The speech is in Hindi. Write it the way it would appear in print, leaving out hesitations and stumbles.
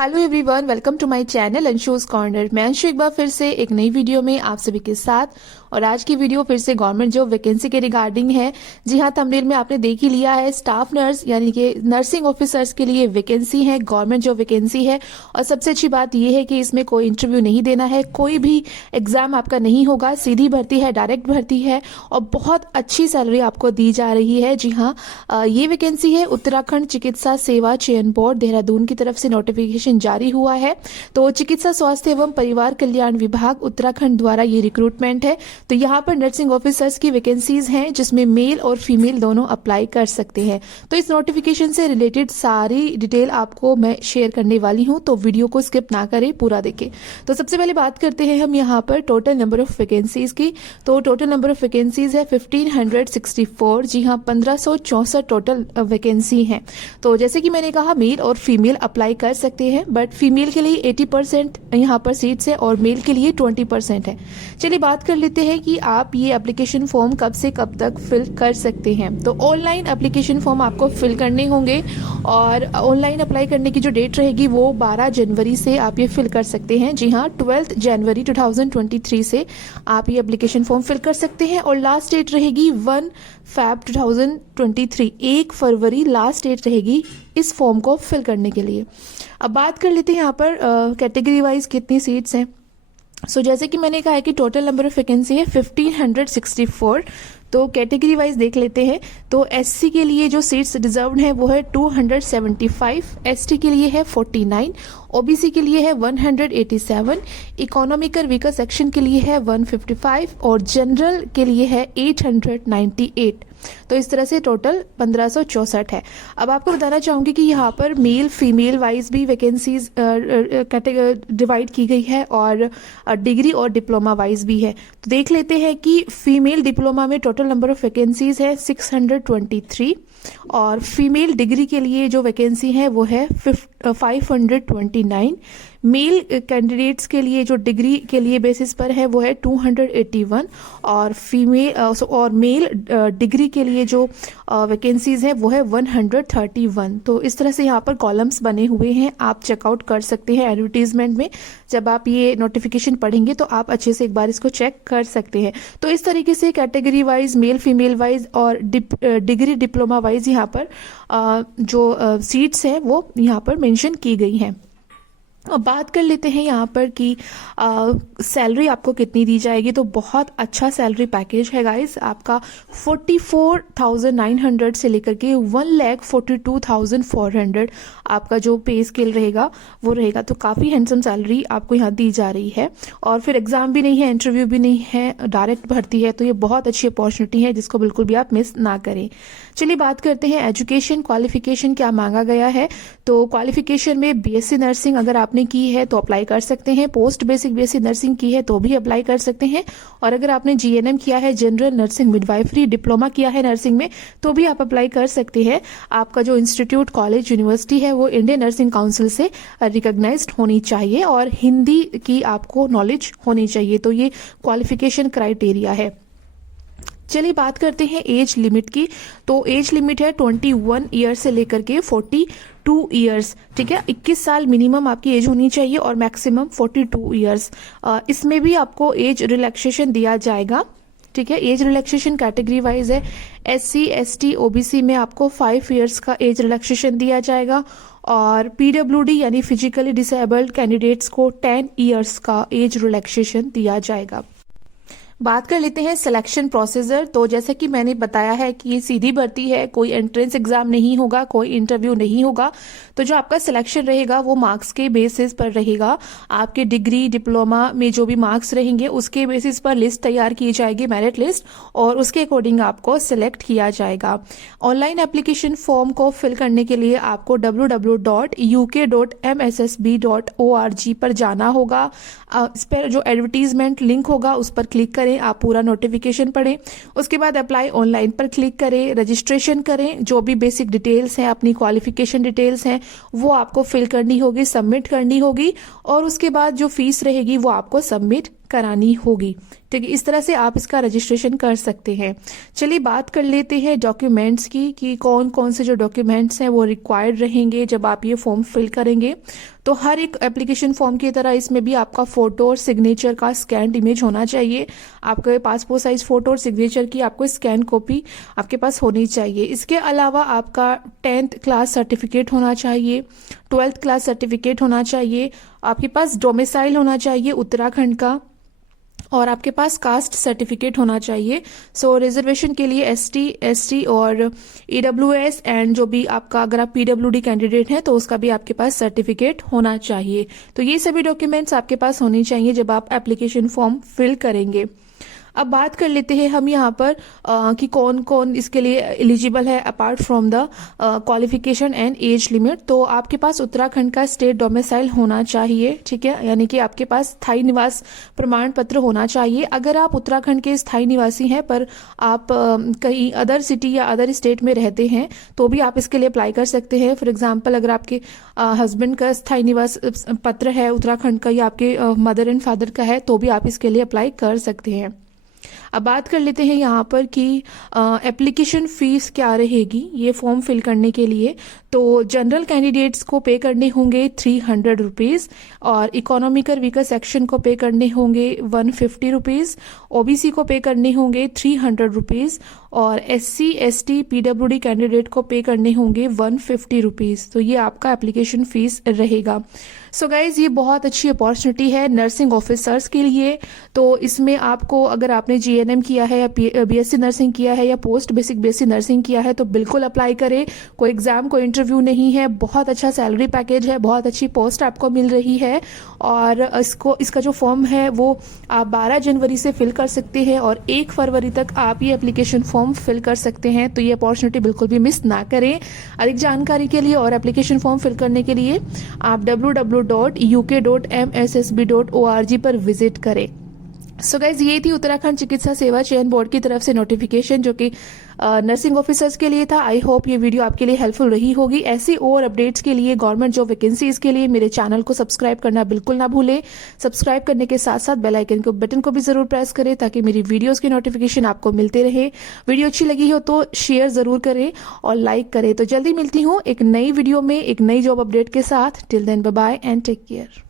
Hello everyone, welcome to my channel Anshu's corner. मैं अंशु एक बार फिर से एक नई वीडियो में आप सभी के साथ। और आज की वीडियो फिर से गवर्नमेंट जॉब वैकेंसी के रिगार्डिंग है। जी हाँ, थंबनेल में आपने देख ही लिया है, स्टाफ नर्स यानी कि नर्सिंग ऑफिसर्स के लिए वैकेंसी है, गवर्नमेंट जॉब वैकेंसी है। और सबसे अच्छी बात यह है कि इसमें कोई इंटरव्यू नहीं देना है, कोई भी एग्जाम आपका नहीं होगा, सीधी भर्ती है, डायरेक्ट भर्ती है और बहुत अच्छी सैलरी आपको दी जा रही है। जी हाँ, ये वैकेंसी है उत्तराखंड चिकित्सा सेवा चयन बोर्ड देहरादून की तरफ से नोटिफिकेशन जारी हुआ है। तो चिकित्सा स्वास्थ्य एवं परिवार कल्याण विभाग उत्तराखंड द्वारा ये रिक्रूटमेंट है। तो यहाँ पर नर्सिंग ऑफिसर्स की वैकेंसीज हैं जिसमें मेल और फीमेल दोनों अप्लाई कर सकते हैं। तो इस नोटिफिकेशन से रिलेटेड सारी डिटेल आपको मैं शेयर करने वाली हूँ, तो वीडियो को स्किप ना करें, पूरा देखें। तो सबसे पहले बात करते हैं हम यहाँ पर टोटल नंबर ऑफ वैकेंसीज की। तो टोटल नंबर ऑफ वैकेंसीज है 1564। जी हाँ, 1564 टोटल वैकेंसी है। तो जैसे कि मैंने कहा, मेल और फीमेल अप्लाई कर सकते हैं, बट फीमेल के लिए 80% यहाँ पर सीट्स है और मेल के लिए 20% है। चलिए बात कर लेते हैं कि आप ये एप्लीकेशन फॉर्म कब से कब तक फिल कर सकते हैं। तो ऑनलाइन एप्लीकेशन फॉर्म आपको फिल करने होंगे और ऑनलाइन अप्लाई करने की जो डेट रहेगी वो 12 जनवरी से आप ये फिल कर सकते हैं। जी हाँ, 12 जनवरी 2023 से आप ये एप्लीकेशन फॉर्म फिल कर सकते हैं और लास्ट डेट रहेगी 1 फैब 2023, 1 फरवरी लास्ट डेट रहेगी इस फॉर्म को फिल करने के लिए। अब बात कर लेते हैं यहाँ पर कैटेगरी वाइज कितनी सीट्स हैं। सो जैसे कि मैंने कहा है कि टोटल नंबर ऑफ वैकेंसी है 1564। तो कैटेगरी वाइज देख लेते हैं। तो एससी के लिए जो सीट्स रिजर्व्ड हैं वो है 275, एसटी के लिए है 49, ओबीसी के लिए है 187, इकोनॉमिकल वीकर सेक्शन के लिए है 155 और जनरल के लिए है 898। तो इस तरह से टोटल 1564 है। अब आपको बताना चाहूंगी कि यहाँ पर मेल फीमेल वाइज भी वैकेंसीज डिवाइड की गई है और डिग्री और डिप्लोमा वाइज भी है। तो देख लेते हैं कि फीमेल डिप्लोमा में टोटल नंबर ऑफ वैकेंसीज है 623 और फीमेल डिग्री के लिए जो वैकेंसी है वो है 529। मेल कैंडिडेट्स के लिए जो डिग्री के लिए बेसिस पर है वो है 281 और फीमेल और मेल डिग्री के लिए जो वैकेंसीज है वो है 131। तो इस तरह से यहाँ पर कॉलम्स बने हुए हैं, आप चेकआउट कर सकते हैं एडवर्टीजमेंट में। जब आप ये नोटिफिकेशन पढ़ेंगे तो आप अच्छे से एक बार इसको चेक कर सकते हैं। तो इस तरीके से category wise, male female wise और डिग्री डिप्लोमा वाइज यहाँ पर जो सीट्स हैं वो यहाँ पर मेंशन की गई हैं। अब बात कर लेते हैं यहाँ पर कि सैलरी आपको कितनी दी जाएगी। तो बहुत अच्छा सैलरी पैकेज है गाइस, आपका 44,900 से लेकर के 1,42,400 आपका जो पे स्केल रहेगा वो रहेगा। तो काफ़ी हैंडसम सैलरी आपको यहाँ दी जा रही है और फिर एग्जाम भी नहीं है, इंटरव्यू भी नहीं है, डायरेक्ट भर्ती है। तो ये बहुत अच्छी अपॉर्चुनिटी है जिसको बिल्कुल भी आप मिस ना करें। चलिए बात करते हैं एजुकेशन क्वालिफिकेशन क्या मांगा गया है। तो क्वालिफिकेशन में बीएससी नर्सिंग अगर आपने की है तो अप्लाई कर सकते हैं, पोस्ट बेसिक बीएससी नर्सिंग की है तो भी अप्लाई कर सकते हैं और अगर आपने जीएनएम किया है, जनरल नर्सिंग मिडवाइफरी डिप्लोमा किया है नर्सिंग में, तो भी आप अप्लाई कर सकते हैं। आपका जो इंस्टीट्यूट कॉलेज यूनिवर्सिटी है वो इंडियन नर्सिंग काउंसिल से रिकॉग्नाइज्ड होनी चाहिए और हिंदी की आपको नॉलेज होनी चाहिए। तो ये क्वालिफिकेशन क्राइटेरिया है। चलिए बात करते हैं एज लिमिट की। तो एज लिमिट है 21 ईयर से लेकर के 42 ईयर्स, ठीक है। 21 साल मिनिमम आपकी एज होनी चाहिए और मैक्सिमम 42 ईयर्स। इसमें भी आपको एज रिलैक्सेशन दिया जाएगा, ठीक है। एज रिलैक्सेशन कैटेगरी वाइज है, एससी एसटी ओबीसी में आपको 5 ईयर्स का एज रिलैक्सेशन दिया जाएगा और पीडब्ल्यूडी यानी फिजिकली डिसेबल्ड कैंडिडेट्स को 10 ईयर्स का एज रिलैक्सेशन दिया जाएगा। बात कर लेते हैं सिलेक्शन प्रोसीजर। तो जैसे कि मैंने बताया है कि ये सीधी भर्ती है, कोई एंट्रेंस एग्जाम नहीं होगा, कोई इंटरव्यू नहीं होगा। तो जो आपका सिलेक्शन रहेगा वो मार्क्स के बेसिस पर रहेगा। आपके डिग्री डिप्लोमा में जो भी मार्क्स रहेंगे उसके बेसिस पर लिस्ट तैयार की जाएगी, मेरिट लिस्ट, और उसके अकॉर्डिंग आपको सिलेक्ट किया जाएगा। ऑनलाइन एप्लीकेशन फॉर्म को फिल करने के लिए आपको www.uk.mssb.org पर जाना होगा। इस पर जो एडवर्टीजमेंट लिंक होगा उस पर क्लिक करें, आप पूरा नोटिफिकेशन पढ़ें, उसके बाद अप्लाई ऑनलाइन पर क्लिक करें, रजिस्ट्रेशन करें, जो भी बेसिक डिटेल्स हैं, अपनी क्वालिफिकेशन डिटेल्स हैं वो आपको फिल करनी होगी, सबमिट करनी होगी और उसके बाद जो फीस रहेगी वो आपको सबमिट करानी होगी। ठीक है, इस तरह से आप इसका रजिस्ट्रेशन कर सकते हैं। चलिए बात कर लेते हैं डॉक्यूमेंट्स की कि कौन कौन से जो डॉक्यूमेंट्स हैं वो रिक्वायर्ड रहेंगे जब आप ये फॉर्म फिल करेंगे। तो हर एक एप्लीकेशन फॉर्म की तरह इसमें भी आपका फोटो और सिग्नेचर का स्कैन्ड इमेज होना चाहिए। आपके पासपोर्ट साइज फोटो और सिग्नेचर की आपको स्कैन कॉपी आपके पास होनी चाहिए। इसके अलावा आपका 10th क्लास सर्टिफिकेट होना चाहिए, 12th क्लास सर्टिफिकेट होना चाहिए, आपके पास डोमिसाइल होना चाहिए उत्तराखंड का, और आपके पास कास्ट सर्टिफिकेट होना चाहिए। सो रिजर्वेशन के लिए एसटी और ईडब्ल्यूएस एंड जो भी आपका अगर आप पीडब्ल्यूडी कैंडिडेट हैं तो उसका भी आपके पास सर्टिफिकेट होना चाहिए। तो ये सभी डॉक्यूमेंट्स आपके पास होने चाहिए जब आप एप्लीकेशन फॉर्म फिल करेंगे। अब बात कर लेते हैं हम यहाँ पर कि कौन कौन इसके लिए एलिजिबल है apart from the qualification and age limit. तो आपके पास उत्तराखंड का स्टेट डोमिसाइल होना चाहिए, ठीक है, यानी कि आपके पास स्थायी निवास प्रमाण पत्र होना चाहिए। अगर आप उत्तराखंड के स्थायी निवासी हैं पर आप कहीं अदर सिटी या अदर स्टेट में रहते हैं तो भी आप इसके लिए अप्लाई कर सकते हैं। फॉर एग्जाम्पल अगर आपके हस्बैंड का स्थायी निवास पत्र है उत्तराखंड का या आपके मदर एंड फादर का है तो भी आप इसके लिए अप्लाई कर सकते हैं। अब बात कर लेते हैं यहाँ पर कि एप्लीकेशन फीस क्या रहेगी ये फॉर्म फिल करने के लिए। तो जनरल कैंडिडेट्स को पे करने होंगे 300 रुपीज़ और इकोनॉमिकल वीकर सेक्शन को पे करने होंगे 150 रुपीज़, ओबीसी को पे करने होंगे 300 रुपीज़ और एससी एसटी पीडब्ल्यूडी कैंडिडेट को पे करने होंगे 150 रुपीज़। तो ये आपका एप्लीकेशन फीस रहेगा। सो गाइज ये बहुत अच्छी अपॉर्चुनिटी है नर्सिंग ऑफिसर्स के लिए। तो इसमें आपको अगर आपने जीएनएम किया है या बीएससी नर्सिंग किया है या पोस्ट बेसिक बीएससी नर्सिंग किया है तो बिल्कुल अप्लाई करें। कोई एग्जाम कोई इंटरव्यू नहीं है, बहुत अच्छा सैलरी पैकेज है, बहुत अच्छी पोस्ट आपको मिल रही है और इसका जो फॉर्म है वो आप 12 जनवरी से फिल कर सकते हैं और 1 फरवरी तक आप ये एप्लीकेशन फॉर्म फिल कर सकते हैं। तो ये अपॉर्चुनिटी बिल्कुल भी मिस ना करें। अधिक जानकारी के लिए और एप्लीकेशन फॉर्म फिल करने के लिए आप www.uk.mssb.org पर विजिट करें। सो गाइज ये थी उत्तराखंड चिकित्सा सेवा चयन बोर्ड की तरफ से नोटिफिकेशन जो कि नर्सिंग ऑफिसर्स के लिए था। आई होप ये वीडियो आपके लिए हेल्पफुल रही होगी। ऐसी और अपडेट्स के लिए गवर्नमेंट जॉब वैकेंसीज के लिए मेरे चैनल को सब्सक्राइब करना बिल्कुल ना भूलें। सब्सक्राइब करने के साथ साथ बेल आइकन को बटन को भी जरूर प्रेस करें ताकि मेरी वीडियोस की नोटिफिकेशन आपको मिलते रहे। वीडियो अच्छी लगी हो तो शेयर जरूर करें और लाइक करें। तो जल्दी मिलती हूँ एक नई वीडियो में एक नई जॉब अपडेट के साथ। Till then bye bye and take care.